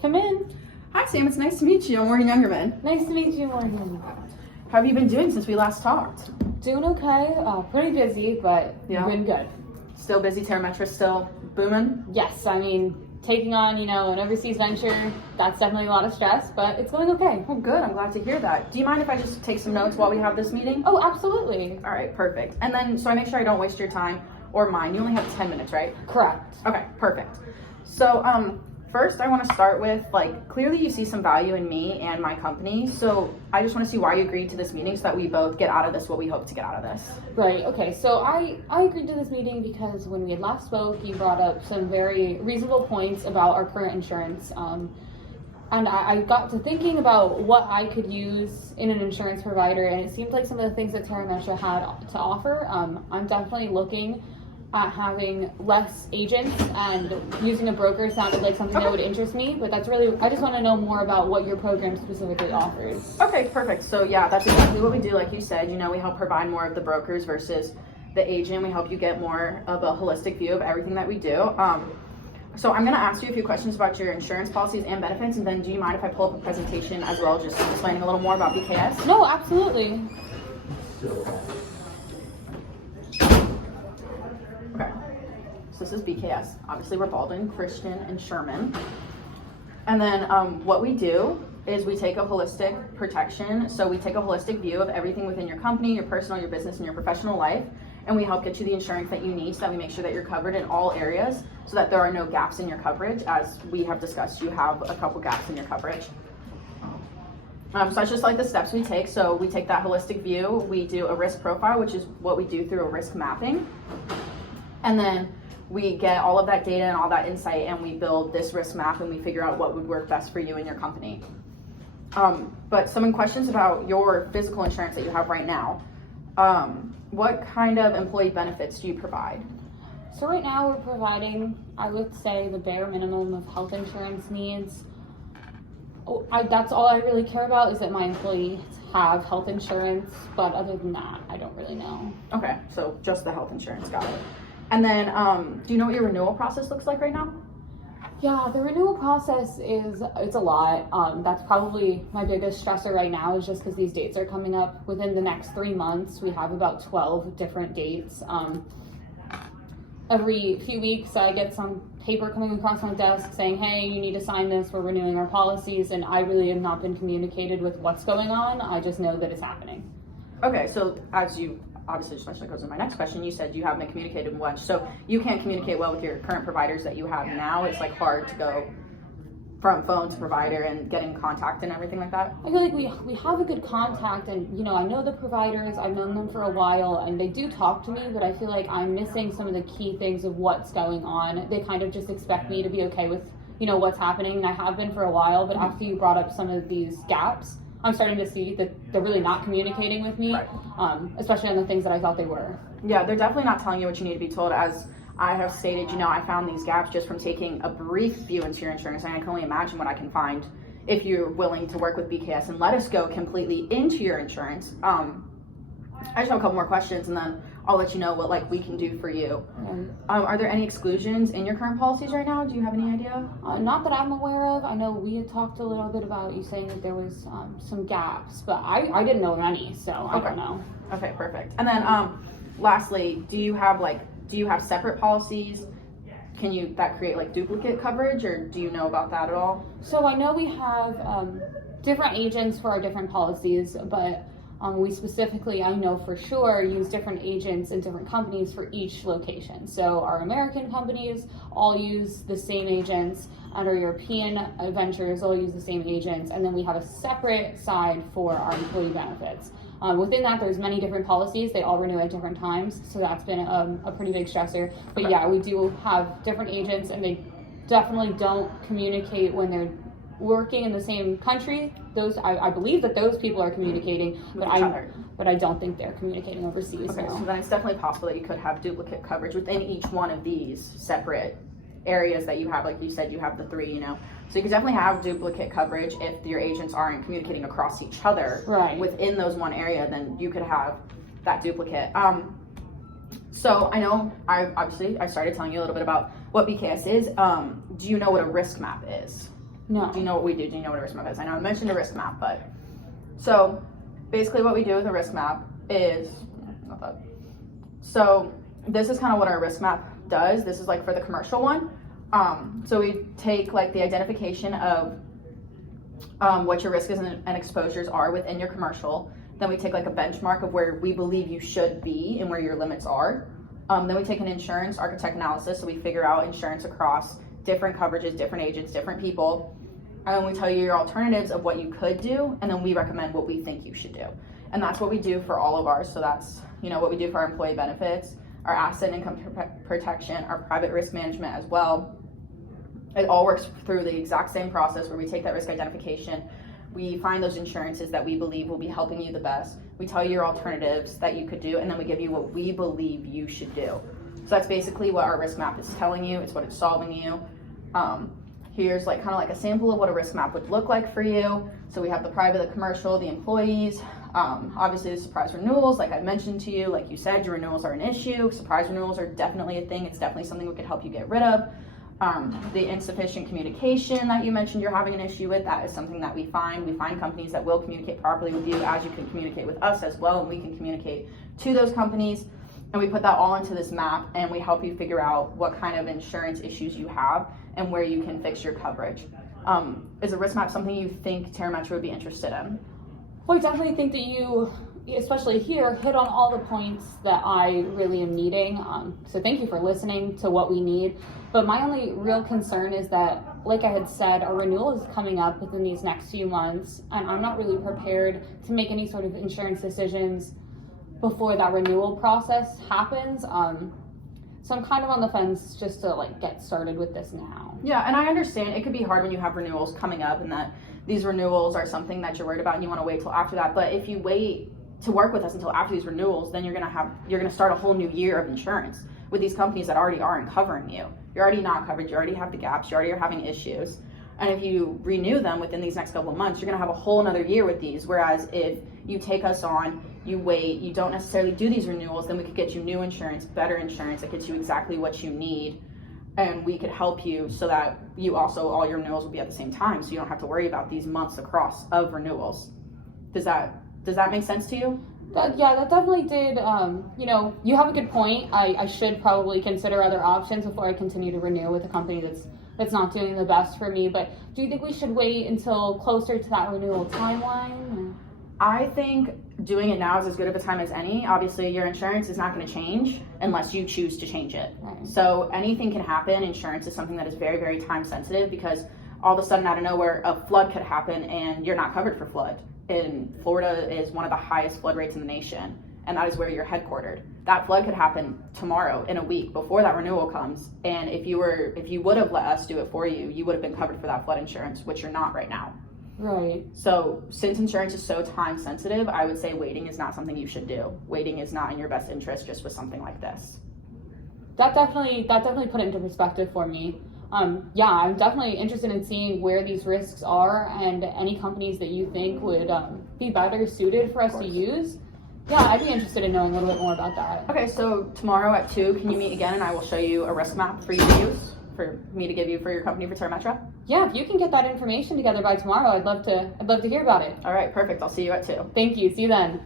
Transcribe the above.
Come in. Hi, Sam. It's nice to meet you. I'm Morgan Youngerman. Nice to meet you, Morgan. How have you been doing since we last talked? Doing okay. Pretty busy, but been good. Still busy? TerraMetra still booming? Yes, I mean, taking on, an overseas venture, that's definitely a lot of stress, but it's going okay. Oh, good. I'm glad to hear that. Do you mind if I just take some notes while we have this meeting? Oh, absolutely. All right, perfect. And then, so I make sure I don't waste your time or mine. You only have 10 minutes, right? Correct. Okay, perfect. So, first I want to start with, clearly you see some value in me and my company. So I just want to see why you agreed to this meeting so that we both get out of this what we hope to get out of this. Right, okay. So I agreed to this meeting because when we had last spoke, you brought up some very reasonable points about our current insurance. And I got to thinking about what I could use in an insurance provider, and it seemed like some of the things that TerraMetra had to offer. I'm definitely looking at having less agents, and using a broker sounded like something that would interest me, but that's really, I just want to know more about what your program specifically offers. Okay, perfect. So yeah, that's exactly what we do. Like you said, we help provide more of the brokers versus the agent. We help you get more of a holistic view of everything that we do. So I'm going to ask you a few questions about your insurance policies and benefits, and then do you mind if I pull up a presentation as well, just explaining a little more about BKS? No, absolutely. Okay, so this is BKS. Obviously, we're Baldwin, Christian, and Sherman. And then what we do is we take a holistic protection. So we take a holistic view of everything within your company, your personal, your business, and your professional life. And we help get you the insurance that you need so that we make sure that you're covered in all areas so that there are no gaps in your coverage. As we have discussed, you have a couple gaps in your coverage. So that's just like the steps we take. So we take that holistic view. We do a risk profile, which is what we do through a risk mapping. And then we get all of that data and all that insight, and we build this risk map, and we figure out what would work best for you and your company. But some questions about your physical insurance that you have right now. What kind of employee benefits do you provide? So right now we're providing, I would say, the bare minimum of health insurance needs. That's all I really care about, is that my employees have health insurance, but other than that, I don't really know. Okay, so just the health insurance, got it. And then, do you know what your renewal process looks like right now? Yeah, the renewal process it's a lot. That's probably my biggest stressor right now, is just because these dates are coming up within the next 3 months. We have about 12 different dates. Every few weeks I get some paper coming across my desk saying, hey, you need to sign this, we're renewing our policies, and I really have not been communicated with what's going on. I just know that it's happening. Okay, so as you obviously just mentioned, that goes to my next question, you said you haven't been communicated much, so you can't communicate well with your current providers that you have now. It's hard to go from phone to provider and get in contact and everything like that. I feel like we have a good contact, and I know the providers, I've known them for a while, and they do talk to me, but I feel like I'm missing some of the key things of what's going on. They kind of just expect me to be okay with what's happening, and I have been for a while, but after you brought up some of these gaps, I'm starting to see that they're really not communicating with me, right. Especially on the things that I thought they were. Yeah, they're definitely not telling you what you need to be told. As I have stated, I found these gaps just from taking a brief view into your insurance, and I can only imagine what I can find if you're willing to work with BKS and let us go completely into your insurance. I just have a couple more questions, and then I'll let you know what we can do for you. Are there any exclusions in your current policies right now? Do you have any idea? Not that I'm aware of. I know we had talked a little bit about you saying that there was some gaps, but I didn't know of any, so I don't know. Okay, perfect. And then lastly, do you have separate policies? Can that create duplicate coverage, or do you know about that at all? So I know we have different agents for our different policies, but we specifically, I know for sure, use different agents and different companies for each location. So our American companies all use the same agents, and our European ventures all use the same agents, and then we have a separate side for our employee benefits. Within that, there's many different policies. They all renew at different times, so that's been a pretty big stressor. But okay. Yeah, we do have different agents, and they definitely don't communicate when they're working in the same country. I believe that those people are communicating, but I don't think they're communicating overseas. Okay, no. so then it's definitely possible that you could have duplicate coverage within each one of these separate areas that you have. Like you said, you have the 3, So you could definitely have duplicate coverage if your agents aren't communicating across each other within those one area, then you could have that duplicate. So I know I started telling you a little bit about what BKS is. Do you know what a risk map is? No. Do you know what we do? Do you know what a risk map is? I know I mentioned a risk map, but so basically what we do with a risk map is, so this is kind of what our risk map does. This is like for the commercial one. So we take like the identification of what your risks and exposures are within your commercial. Then we take like a benchmark of where we believe you should be and where your limits are. Then we take an insurance architect analysis. So we figure out insurance across different coverages, different agents, different people. And we tell you your alternatives of what you could do. And then we recommend what we think you should do. And that's what we do for all of ours. So that's, what we do for our employee benefits, our asset and income protection, our private risk management as well. It all works through the exact same process where we take that risk identification, we find those insurances that we believe will be helping you the best, we tell you your alternatives that you could do, and then we give you what we believe you should do. So that's basically what our risk map is telling you. It's what it's solving you. Here's like kind of like a sample of what a risk map would look like for you. So we have the private, the commercial, the employees, obviously the surprise renewals, like I mentioned to you, like you said, your renewals are an issue. Surprise renewals are definitely a thing. It's definitely something we could help you get rid of. The insufficient communication that you mentioned you're having an issue with, that is something that we find. We find companies that will communicate properly with you as you can communicate with us as well, and we can communicate to those companies. And we put that all into this map, and we help you figure out what kind of insurance issues you have and where you can fix your coverage. Is a risk map something you think Terra Metro would be interested in? Well, I definitely think that you, especially here, hit on all the points that I really am needing. So thank you for listening to what we need. But my only real concern is that, like I had said, our renewal is coming up within these next few months, and I'm not really prepared to make any sort of insurance decisions before that renewal process happens. So I'm kind of on the fence just to like get started with this now. Yeah, and I understand it could be hard when you have renewals coming up and that these renewals are something that you're worried about and you want to wait till after that. But if you wait to work with us until after these renewals, then you're gonna start a whole new year of insurance with these companies that already aren't covering you. You're already not covered, you already have the gaps, you already are having issues. And if you renew them within these next couple of months, you're gonna have a whole nother year with these. Whereas if you take us on, you wait, you don't necessarily do these renewals, then we could get you new insurance, better insurance that gets you exactly what you need. And we could help you so that you also, all your renewals will be at the same time. So you don't have to worry about these months across of renewals. Does that make sense to you? Yeah, that definitely did. You have a good point. I should probably consider other options before I continue to renew with a company that's not doing the best for me. But do you think we should wait until closer to that renewal timeline? I think doing it now is as good of a time as any. Obviously, your insurance is not going to change unless you choose to change it. Right. So anything can happen. Insurance is something that is very, very time sensitive because all of a sudden out of nowhere, a flood could happen and you're not covered for flood. And Florida is one of the highest flood rates in the nation, and that is where you're headquartered. That flood could happen tomorrow, in a week, before that renewal comes. And if you would have let us do it for you, you would have been covered for that flood insurance, which you're not right now. Right. So since insurance is so time sensitive, I would say waiting is not something you should do. Waiting is not in your best interest just with something like this. That definitely put it into perspective for me. I'm definitely interested in seeing where these risks are and any companies that you think would be better suited for us to use. Yeah, I'd be interested in knowing a little bit more about that. Okay, so tomorrow at 2, can you meet again and I will show you a risk map for you to use, for me to give you for your company for Terra Metro? Yeah, if you can get that information together by tomorrow, I'd love to hear about it. All right, perfect. I'll see you at 2. Thank you. See you then.